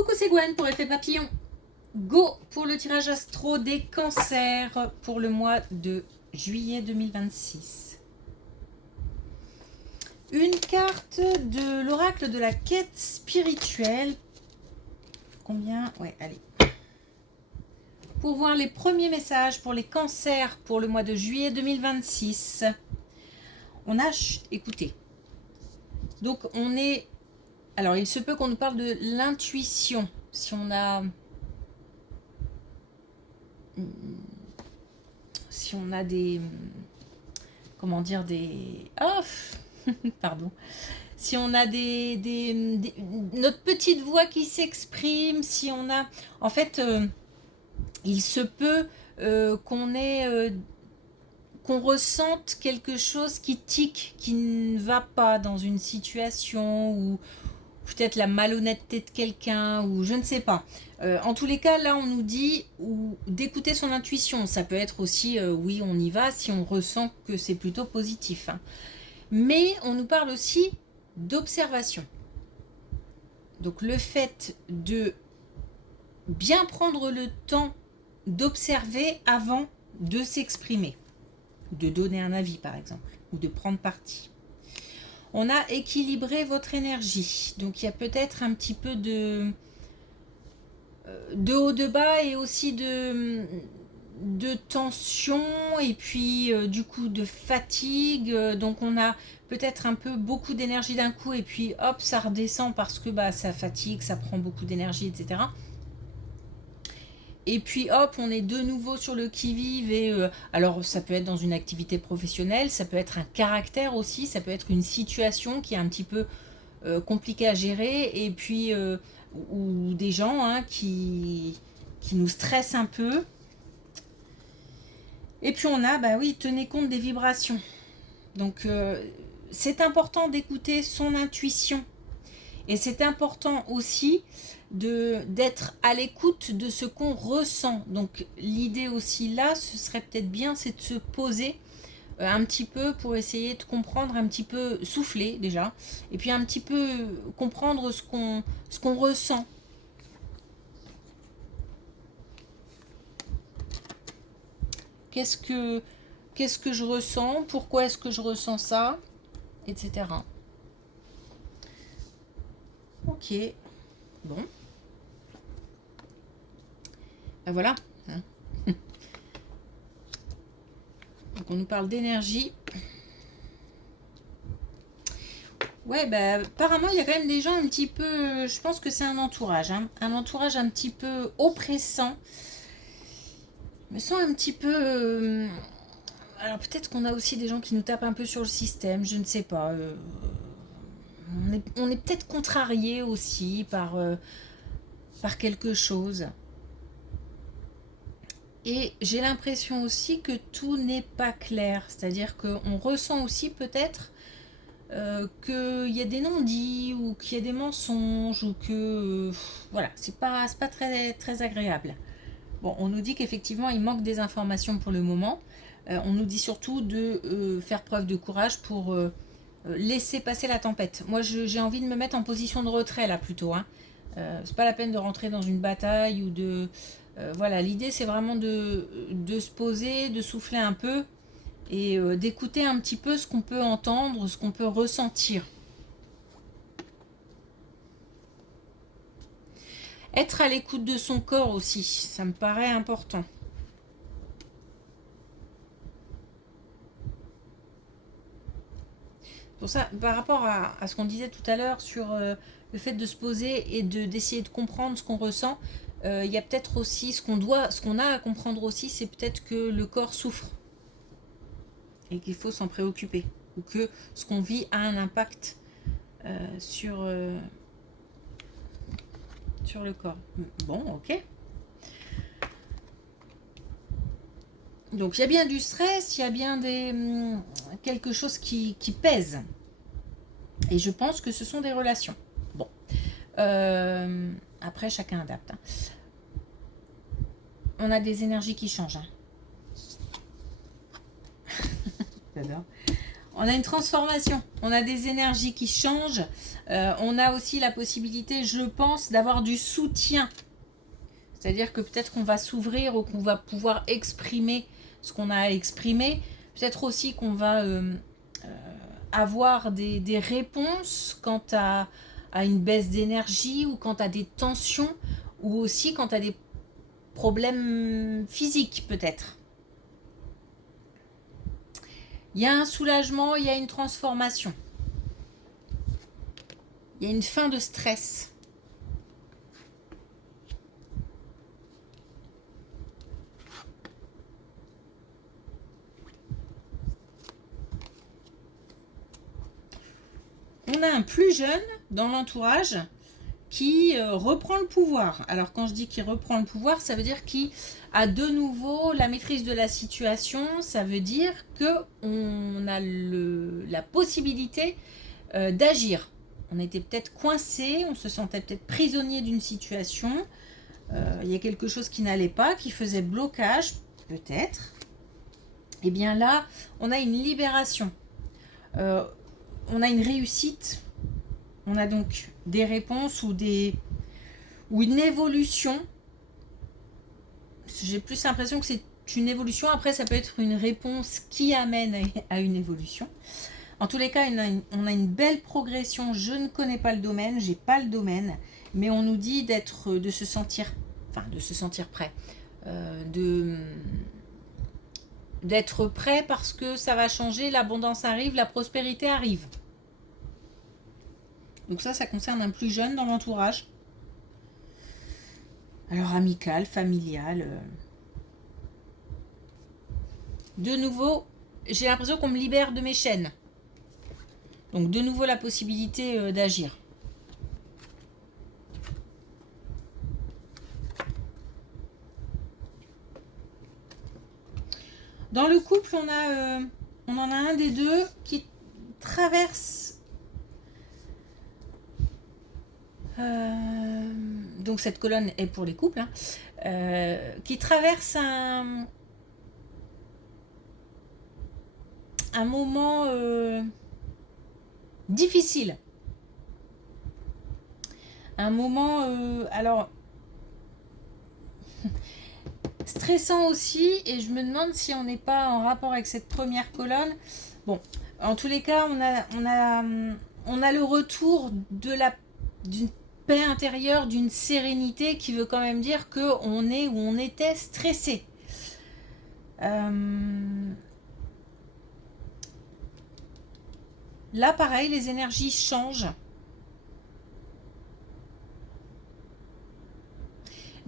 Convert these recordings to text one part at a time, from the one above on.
Coucou, c'est Gwen pour Effet Papillon. Go pour le tirage astro des cancers pour le mois de juillet 2026. Une carte de l'oracle de la quête spirituelle. Combien? Ouais, allez. Pour voir les premiers messages pour les cancers pour le mois de juillet 2026. On a... Écoutez. Donc, on est... Alors, il se peut qu'on nous parle de l'intuition. Si on a... des... Comment dire, des... Oh, pardon. Si on a notre petite voix qui s'exprime, si on a... En fait, il se peut qu'on ressente quelque chose qui tique, qui ne va pas dans une situation, ou peut-être la malhonnêteté de quelqu'un, ou je ne sais pas. En tous les cas, là, on nous dit d'écouter son intuition. Ça peut être aussi, oui, on y va, si on ressent que c'est plutôt positif. Hein. Mais on nous parle aussi d'observation. Donc le fait de bien prendre le temps d'observer avant de s'exprimer, de donner un avis par exemple, ou de prendre parti. On a équilibré votre énergie, donc il y a peut-être un petit peu de haut de bas et aussi de tension et puis du coup de fatigue, donc on a peut-être un peu beaucoup d'énergie d'un coup et puis hop ça redescend parce que ça fatigue, ça prend beaucoup d'énergie, etc. Et puis hop, on est de nouveau sur le qui-vive et alors ça peut être dans une activité professionnelle, ça peut être un caractère aussi, ça peut être une situation qui est un petit peu compliquée à gérer et puis ou des gens hein, qui nous stressent un peu. Et puis on a, oui, tenez compte des vibrations. Donc c'est important d'écouter son intuition. Et c'est important aussi d'être à l'écoute de ce qu'on ressent. Donc l'idée aussi là, ce serait peut-être bien, c'est de se poser un petit peu pour essayer de comprendre, un petit peu souffler déjà, et puis un petit peu comprendre ce qu'on ressent. Qu'est-ce que je ressens? Pourquoi est-ce que je ressens ça? Etc. Ok. Bon. Ben voilà. Hein. Donc on nous parle d'énergie. Ouais, apparemment il y a quand même des gens un petit peu... Je pense que c'est un entourage. Hein, un entourage un petit peu oppressant. Je me sens un petit peu... alors peut-être qu'on a aussi des gens qui nous tapent un peu sur le système, je ne sais pas. On est peut-être contrarié aussi par quelque chose. Et j'ai l'impression aussi que tout n'est pas clair. C'est-à-dire qu'on ressent aussi peut-être qu'il y a des non-dits ou qu'il y a des mensonges ou que... voilà, c'est pas très, très agréable. Bon, on nous dit qu'effectivement, il manque des informations pour le moment. On nous dit surtout de faire preuve de courage pour laisser passer la tempête. Moi, j'ai envie de me mettre en position de retrait, là, plutôt. Hein. C'est pas la peine de rentrer dans une bataille ou de... voilà, l'idée, c'est vraiment de se poser, de souffler un peu et d'écouter un petit peu ce qu'on peut entendre, ce qu'on peut ressentir. Être à l'écoute de son corps aussi, ça me paraît important. Pour ça, par rapport à ce qu'on disait tout à l'heure sur le fait de se poser et d'essayer de comprendre ce qu'on ressent, il y a peut-être aussi ce qu'on a à comprendre aussi, c'est peut-être que le corps souffre et qu'il faut s'en préoccuper, ou que ce qu'on vit a un impact sur le corps. Bon, ok. Donc il y a bien du stress, il y a bien quelque chose qui pèse. Et je pense que ce sont des relations. Bon. Après, chacun adapte. Hein. On a des énergies qui changent. Hein. J'adore. On a une transformation, on a des énergies qui changent. On a aussi la possibilité, je pense, d'avoir du soutien. C'est-à-dire que peut-être qu'on va s'ouvrir ou qu'on va pouvoir exprimer ce qu'on a à exprimer. Peut-être aussi qu'on va avoir des réponses quant à une baisse d'énergie ou quant à des tensions ou aussi quant à des problèmes physiques peut-être. Il y a un soulagement, il y a une transformation. Il y a une fin de stress. On a un plus jeune dans l'entourage qui reprend le pouvoir. Alors quand je dis qu'il reprend le pouvoir, ça veut dire qu'il a de nouveau la maîtrise de la situation. Ça veut dire qu'on a la possibilité d'agir. On était peut-être coincé, on se sentait peut-être prisonnier d'une situation. Il y a quelque chose qui n'allait pas, qui faisait blocage, peut-être. Et bien là, on a une libération. On a une réussite. On a donc des réponses ou une évolution. J'ai plus l'impression que c'est une évolution. Après, ça peut être une réponse qui amène à une évolution. En tous les cas, on a une belle progression. Je ne connais pas le domaine, j'ai pas le domaine, mais on nous dit de se sentir prêt, d'être prêt parce que ça va changer, l'abondance arrive, la prospérité arrive. Donc ça concerne un plus jeune dans l'entourage. Alors amical, familial. De nouveau, j'ai l'impression qu'on me libère de mes chaînes. Donc de nouveau la possibilité d'agir. Dans le couple, on en a un des deux qui traverse. Donc cette colonne est pour les couples, hein, qui traverse un moment difficile. Un moment, alors, stressant aussi, et je me demande si on n'est pas en rapport avec cette première colonne. Bon, en tous les cas, on a le retour d'une paix intérieure, d'une sérénité qui veut quand même dire qu'on est où on était stressé. Là, pareil, les énergies changent.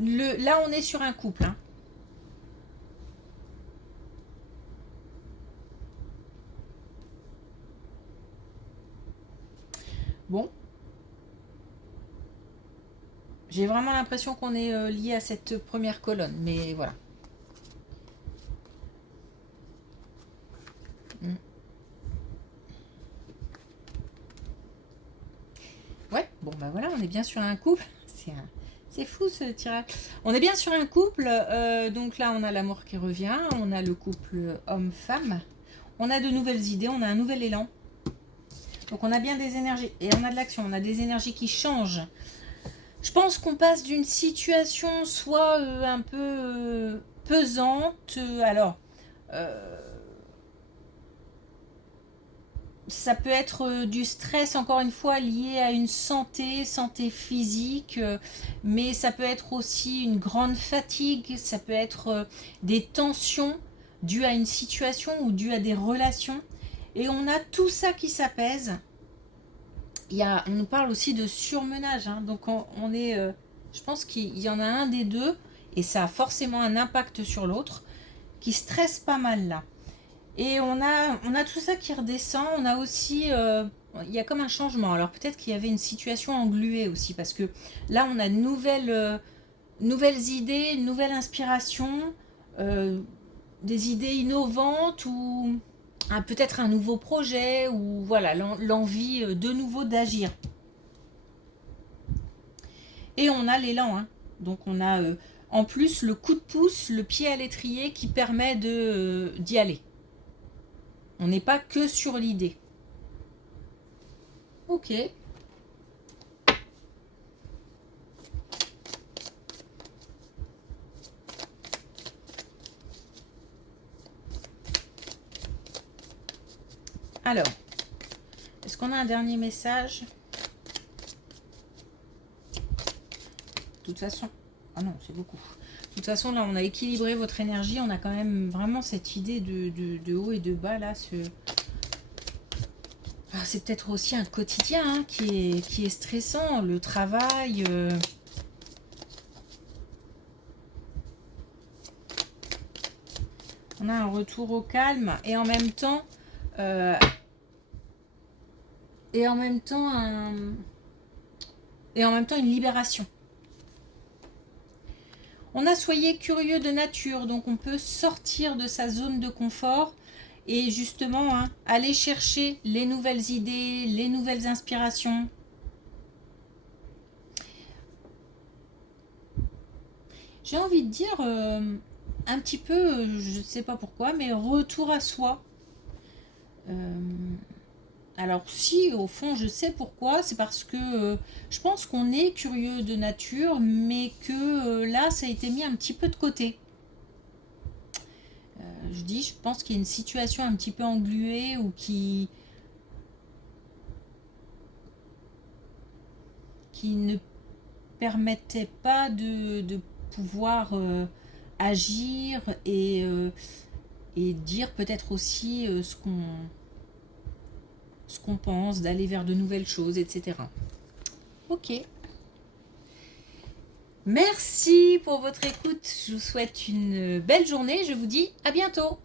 Là, on est sur un couple. Hein. Bon. J'ai vraiment l'impression qu'on est lié à cette première colonne, mais voilà. Ouais, bon bah voilà, on est bien sur un couple. C'est fou ce tirage. On est bien sur un couple, donc là on a l'amour qui revient, on a le couple homme-femme, on a de nouvelles idées, on a un nouvel élan. Donc on a bien des énergies, et on a de l'action, on a des énergies qui changent. Je pense qu'on passe d'une situation soit un peu pesante, alors... ça peut être du stress, encore une fois, lié à une santé physique, mais ça peut être aussi une grande fatigue, ça peut être des tensions dues à une situation ou dues à des relations. Et on a tout ça qui s'apaise. On nous parle aussi de surmenage, hein, donc on est, je pense qu'il y en a un des deux, et ça a forcément un impact sur l'autre, qui stresse pas mal là. Et on a tout ça qui redescend. On a aussi, il y a comme un changement. Alors peut-être qu'il y avait une situation engluée aussi, parce que là on a de nouvelles idées, une nouvelle inspiration, des idées innovantes ou peut-être un nouveau projet ou voilà l'envie de nouveau d'agir. Et on a l'élan, hein. Donc on a en plus le coup de pouce, le pied à l'étrier qui permet d'y aller. On n'est pas que sur l'idée. Ok. Alors, est-ce qu'on a un dernier message? De toute façon, ah non, c'est beaucoup. De toute façon, là, on a équilibré votre énergie. On a quand même vraiment cette idée de haut et de bas, là. Ah, c'est peut-être aussi un quotidien hein, qui est stressant. Le travail... On a un retour au calme et en même temps... et en même temps une libération. On a soyez curieux de nature, donc on peut sortir de sa zone de confort et justement hein, aller chercher les nouvelles idées, les nouvelles inspirations. J'ai envie de dire un petit peu, je ne sais pas pourquoi, mais retour à soi. Alors si, au fond, je sais pourquoi, c'est parce que je pense qu'on est curieux de nature, mais que là, ça a été mis un petit peu de côté. Je pense qu'il y a une situation un petit peu engluée ou qui ne permettait pas de pouvoir agir et dire peut-être aussi ce qu'on pense, d'aller vers de nouvelles choses, etc. Ok. Merci pour votre écoute. Je vous souhaite une belle journée. Je vous dis à bientôt.